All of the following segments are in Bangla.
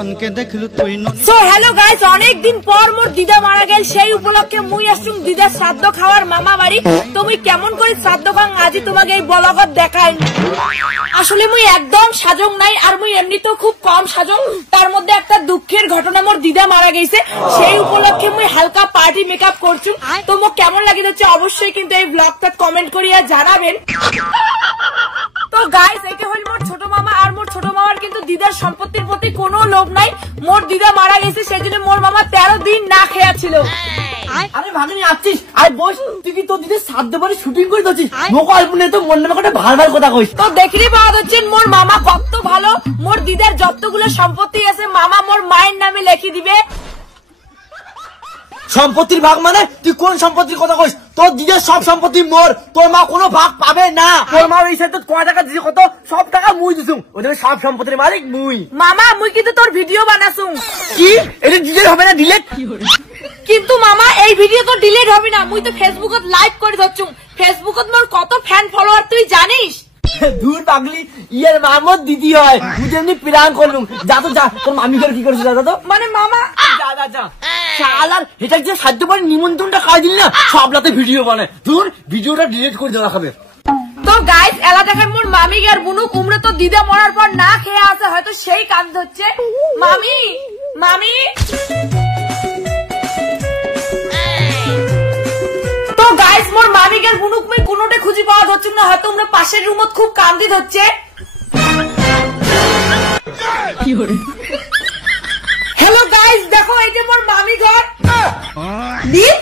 ধনকে দেখলু তুই। সো হ্যালো গাইস, অনেক দিন পর মোর দিদা মারা গেল, সেই উপলক্ষে মুই আসছুম দিদার শ্রাদ্ধ খাওয়ার মামা বাড়ি। তো মুই কেমন করে শ্রাদ্ধ খাং আজি তোমাকে এই ব্লগত দেখাই। আসলে মুই একদম সাজং নাই, আর মুই এমনিতেও খুব কম সাজং। তার মধ্যে একটা দুঃখের ঘটনা, মোর দিদা মারা গেছে, সেই উপলক্ষে মুই হালকা পার্টি মেকআপ করছুম। তো মোক কেমন লাগে যাচ্ছে অবশ্যই কিন্তু এই ব্লগটা কমেন্ট করিয়া জানাবেন। তো গাইস, এটা হল মোর ছোট মামা, আর মোর ছোট মামার কিন্তু দিদার সম্পত্তির প্রতি কোনো লোভ নাই। মোর দিদা মারা গেছে, সেজন্য মোর মামা 13 দিন না খেয়া ছিল। আরে ভাগ্নি আসছিস, আয় বস। তুই কি তোর দিদির শ্রাদ্ধ বাড়ি শুটিং করে দিচ্ছিস? মোকে অল্প নেই তো মন নামে একটা ভালো ভালো কথা কইস। তো দেখলি পাওয়া যাচ্ছে মোর মামা কত ভালো। মোর দিদার যতগুলো সম্পত্তি আছে মামা মোর মায়ের নামে লিখে দিবে। সম্পত্তির ভাগ মানে তুই কোন সম্পত্তির কথা কইস? তোর দিদির সব সম্পত্তি মোর, তোর মা কোনো ভাগ পাবে না। তোর মা এই সাথে কয় টাকা দিছে, কত সব টাকা মুই দিছুম, ওদের সব সম্পত্তির মালিক মুই। মামা মুই কিন্তু তোর ভিডিও বানাছুম। কি এটা ডিলেট হবে না? ডিলেট কিন্তু মামা এই ভিডিও তো ডিলিট হবে না, মুই তো ফেসবুকত লাইভ করে দিচ্ছুম। ফেসবুকত মোর কত ফ্যান ফলোয়ার তুই জানিস? দূর পাগলি, ইয়ের মামর দিদি হয়, তুই যেমনি প্রাণ করলুম। যা তো যা, তোর মামি করে কি করেছিস? যা তো মানে মামা যা যা যা। শালার এটা যে সাধ্য পারে নিমন্ত্রণটা খাই দিল না, সবলাতে ভিডিও বানায়। দূর ভিডিওটা ডিলিট করে দেওয়া হবে। তো গাইস, এলা দেখেন মোর মামি আর বুনু কুমড়ে তো দিদা মরার পর না খেয়ে আছে, হয়তো সেই কাজ হচ্ছে। মামি মামি তো গাইস, মোর মামিক আর বুনুক মই কোনোটা খুঁজে পাওয়া যাচ্ছে না, হয়তো আমরা পাশের রুমত খুব কান্দি হচ্ছে। হ্যালো গাইস, দেখো এই যে মোর মামি ঘর।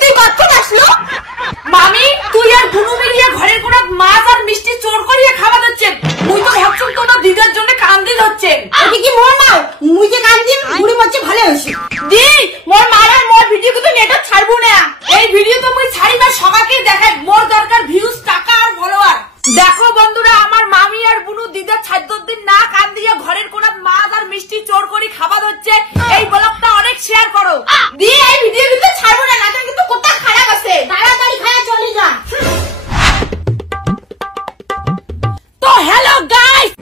তুই কখন আসলো? মামি তুই আর বুনু মিলিয়ে ঘরের কোন মাছ আর মিষ্টি চোর করিয়ে খাওয়া যাচ্ছে। মুই তো ভাবছুম তোমার দিদার জন্য কান্দি হচ্ছে। এটা কি মোর মা? মুই যে কান্দি বুড়ি মরছে ভালো হইছে। দি মোর মার আর মোর ভিডিও কিন্তু নেটে ছাড়বো না। এই ভিডিও তো মুই ছাড়িবা সবাইকে দেখাই, মোর দরকার ভিউজ, টাকা আর ফলোয়ার। দেখো বন্ধুরা, আমার মামি আর বুনু দিদার 14 দিন না কান্দিয়া ঘরের কোন মাছ আর মিষ্টি চোর করে খাওয়া হচ্ছে। এই ব্লগটা অনেক শেয়ার করো। দি এই ভিডিও কিন্তু ছাড়বো না, নাটক কিন্তু কোথা খারাপ আছে। তাড়াতাড়ি খায়া চলে যা। তো হ্যালো গাইস,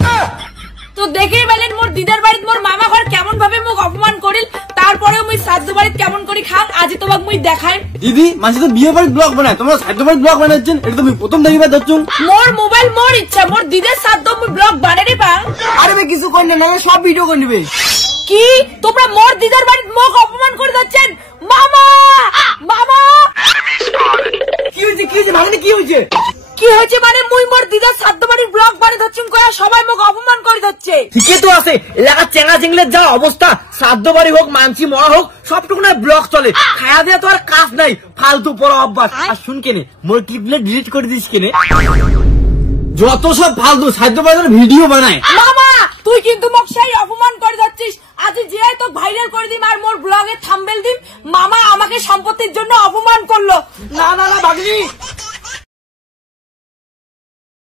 তো দেখেই পেলেন মোর দিদার বাড়িতে মোর মামা ঘর কেমন ভাবে মোক অপমান করিল। তারপরেও মুই শ্রাদ্ধ বাড়িতে কেমন করে খান আজ তোমাকে মুই দেখাই। দিদি মানুষ তো বিয়ে বাড়ির ব্লগ বানায়, তোমরা শ্রাদ্ধ বাড়ির ব্লগ বানাচ্ছেন, এটা তুমি প্রথম দেখিবা ধরছুম। মোর মোবাইল মোর ইচ্ছা, মোর দিদার শ্রাদ্ধ মুই ব্লগ বানারে পাং। আরে ভাই কিছু কই না, নাহলে সব ভিডিও করে নিবে। কি তোমরা মোর দিদার বাড়িতে মোক অপমান করে যাচ্ছেন? মামা মামা কি হয়েছে? কি হয়েছে ভাগ্নি? কি হয়েছে? কি হয়েছে মানে মুই মোর দিদার শ্রাদ্ধ বাড়ির ব্লগ বানিয়ে ধরছুম কয়া সবাই মোক অপমান করে যাচ্ছে। ঠিকই তো আছে, এলাকার চেঙ্গা চেঙ্গলের যা অবস্থা, শ্রাদ্ধ বাড়ি হোক মানসি মরা হোক সবটুকু না ব্লগ চলে। খায়া দেওয়া তো আর কাজ নাই, ফালতু পড়া অভ্যাস। আর শুন কেনে মোর ক্লিপগুলো ডিলিট করে দিস কেনে, যত সব ফালতু শ্রাদ্ধ বাড়ির ভিডিও বানায়। মামা তুই কিন্তু মোক সেই অপমান করে যাচ্ছিস। আজ যে তো ভাইরাল করে দিম আর মোর ব্লগে থাম্বনেল দিম, মামা আমাকে সম্পত্তির জন্য অপমান করলো। না না না ভাগ্নি,